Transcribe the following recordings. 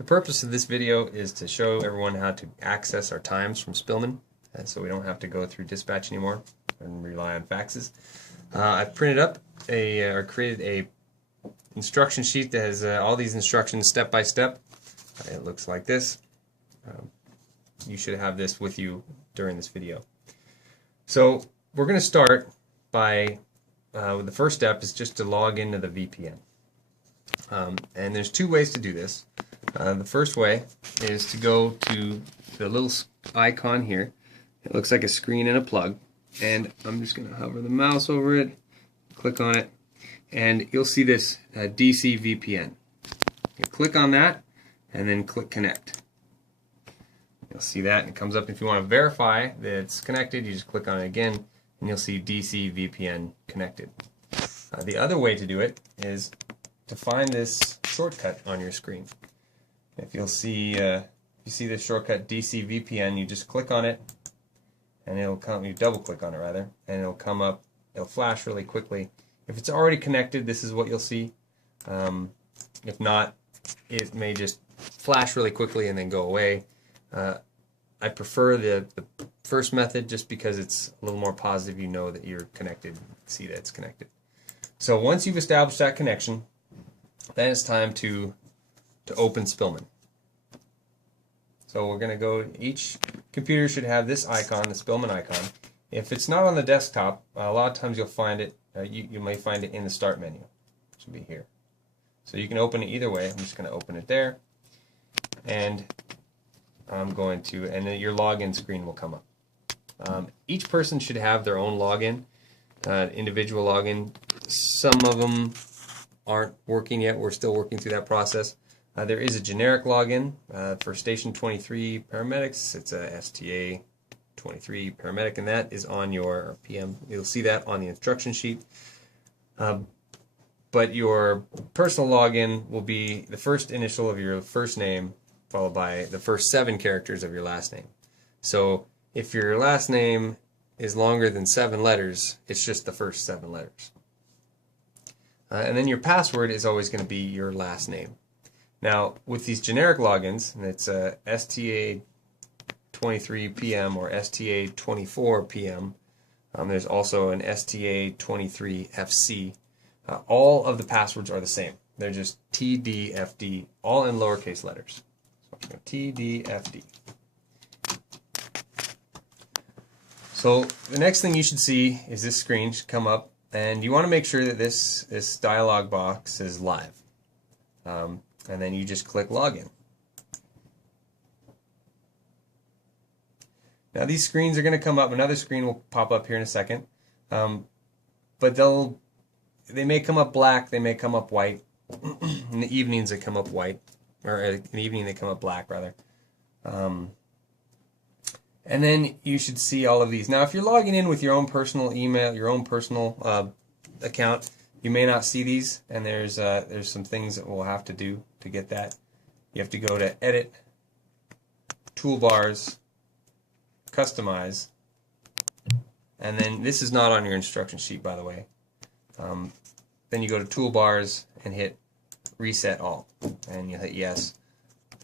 The purpose of this video is to show everyone how to access our times from Spillman, so we don't have to go through dispatch anymore and rely on faxes. I've printed up or created a instruction sheet that has all these instructions step by step. It looks like this. You should have this with you during this video. So we're going to start by the first step is just to log into the VPN. And there's two ways to do this. The first way is to go to the little icon here. It looks like a screen and a plug. And I'm just going to hover the mouse over it, click on it, and you'll see this DC VPN. You click on that and then click connect. You'll see that and it comes up. If you want to verify that it's connected, you just click on it again and you'll see DC VPN connected. The other way to do it is to find this shortcut on your screen. If you see this shortcut DC VPN, you just click on it and it'll come, you double click on it rather, and it'll come up, it'll flash really quickly. If it's already connected, this is what you'll see. If not, it may just flash really quickly and then go away. I prefer the first method just because it's a little more positive. You know that you're connected, see that it's connected. So once you've established that connection, then it's time to open Spillman. So we're going to go, each computer should have this icon, the Spillman icon. If it's not on the desktop, a lot of times you'll find it, you may find it in the start menu. It should be here. So you can open it either way. I'm just going to open it there. And I'm going to, and then your login screen will come up. Each person should have their own login, individual login. Some of them aren't working yet. We're still working through that process. There is a generic login for Station 23 paramedics. It's a STA 23 paramedic, and that is on your PM. You'll see that on the instruction sheet. But your personal login will be the first initial of your first name, followed by the first 7 characters of your last name. So if your last name is longer than 7 letters, it's just the first 7 letters. And then your password is always going to be your last name. Now, with these generic logins, and it's STA 23 PM or STA 24 PM, there's also an STA 23 FC. All of the passwords are the same. They're just TDFD, all in lowercase letters. So TDFD. So the next thing you should see is this screen should come up, and you want to make sure that this dialog box is live. And then you just click login. Now these screens are going to come up. Another screen will pop up here in a second, but they may come up black. They may come up white. In the evenings they come up white, or in the evening they come up black rather. And then you should see all of these. Now if you're logging in with your own personal email, your own personal account, you may not see these, and there's some things that we'll have to do to get that. You have to go to Edit, Toolbars, Customize, and then this is not on your instruction sheet, by the way. Then you go to Toolbars and hit Reset All, and you hit Yes,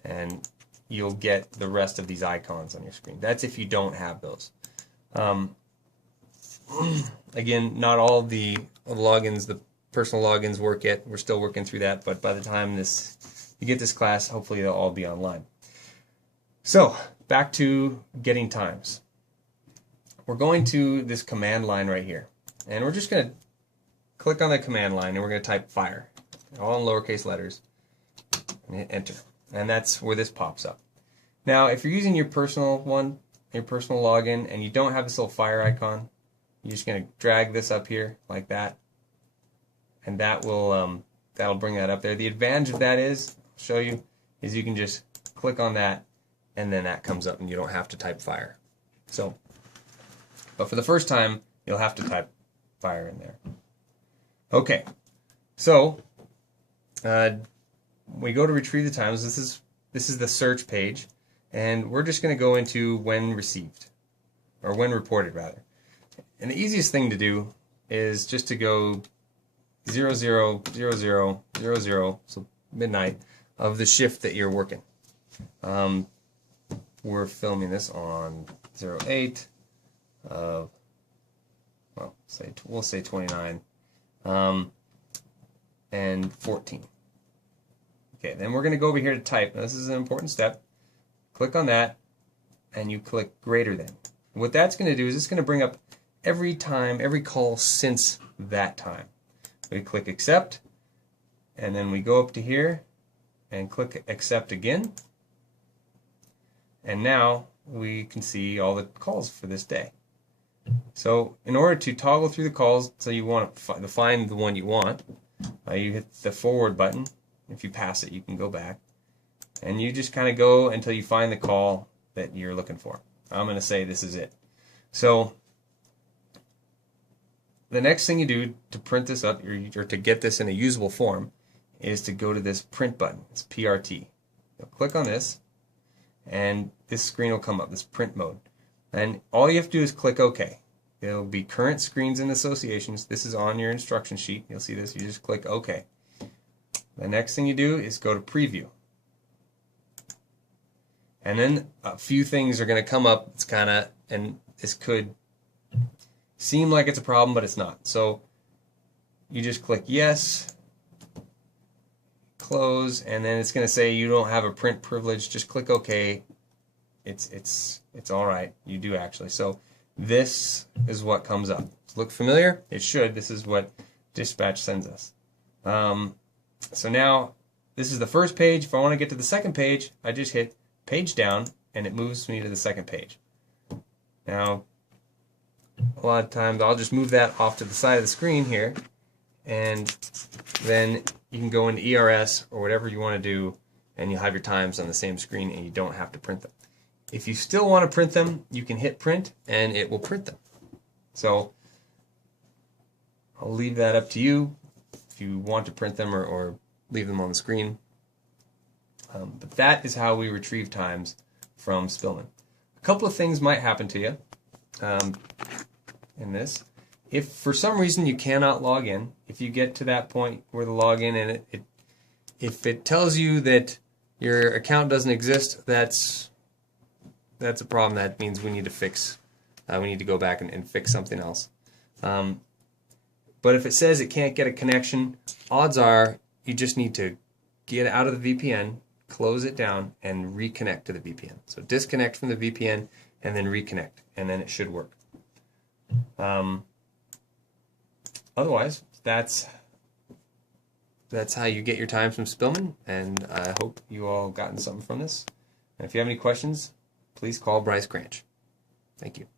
and you'll get the rest of these icons on your screen. That's if you don't have those. Again, not all the logins, the personal logins work yet. We're still working through that, but by the time you get this class, hopefully they'll all be online. So, back to getting times. We're going to this command line right here, and we're just going to click on the command line, and we're going to type fire, all in lowercase letters, and hit enter. And that's where this pops up. Now, if you're using your personal one, your personal login, and you don't have this little fire icon, you're just going to drag this up here like that, and that will that'll bring that up there. The advantage of that is, I'll show you, is you can just click on that, and then that comes up, and you don't have to type fire. So, but for the first time, you'll have to type fire in there. Okay, so we go to retrieve the times. This is the search page, and we're just going to go into when received, or when reported rather. And the easiest thing to do is just to go 000000, so midnight, of the shift that you're working. We're filming this on 08 of, well, we'll say 29 and 14. Okay, then we're going to go over here to type. Now, this is an important step. Click on that, and you click greater than. What that's going to do is it's going to bring up every time, every call since that time. We click accept, and then we go up to here and click accept again. And now we can see all the calls for this day. So in order to toggle through the calls, so you want to find the one you want, you hit the forward button. If you pass it, you can go back. And you just kind of go until you find the call that you're looking for. I'm going to say this is it. So the next thing you do to print this up, or to get this in a usable form, is to go to this print button. It's PRT. You'll click on this, and this screen will come up, this print mode. And all you have to do is click OK. It'll be current screens and associations. This is on your instruction sheet. You'll see this. You just click OK. The next thing you do is go to preview. And then a few things are going to come up. It's kind of, and this could seem like it's a problem, but it's not. So you just click yes, close, and then it's going to say you don't have a print privilege. Just click OK. It's all right. You do actually. So this is what comes up. Look familiar? It should. This is what Dispatch sends us. So now this is the first page. If I want to get to the second page, I just hit page down, and it moves me to the second page. Now, a lot of times I'll just move that off to the side of the screen here, and then you can go into ERS or whatever you want to do, and you'll have your times on the same screen, and you don't have to print them. If you still want to print them, you can hit print, and it will print them. So I'll leave that up to you if you want to print them or leave them on the screen. But that is how we retrieve times from Spillman. A couple of things might happen to you in this. If for some reason you cannot log in, if you get to that point where the login and if it tells you that your account doesn't exist, that's a problem. That means we need to fix. We need to go back and fix something else. But if it says it can't get a connection, odds are you just need to get out of the VPN, close it down, and reconnect to the VPN. So disconnect from the VPN and then reconnect, and then it should work. Otherwise, that's how you get your times from Spillman, and I hope you all gotten something from this. And if you have any questions, please call Bryce Cranch. Thank you.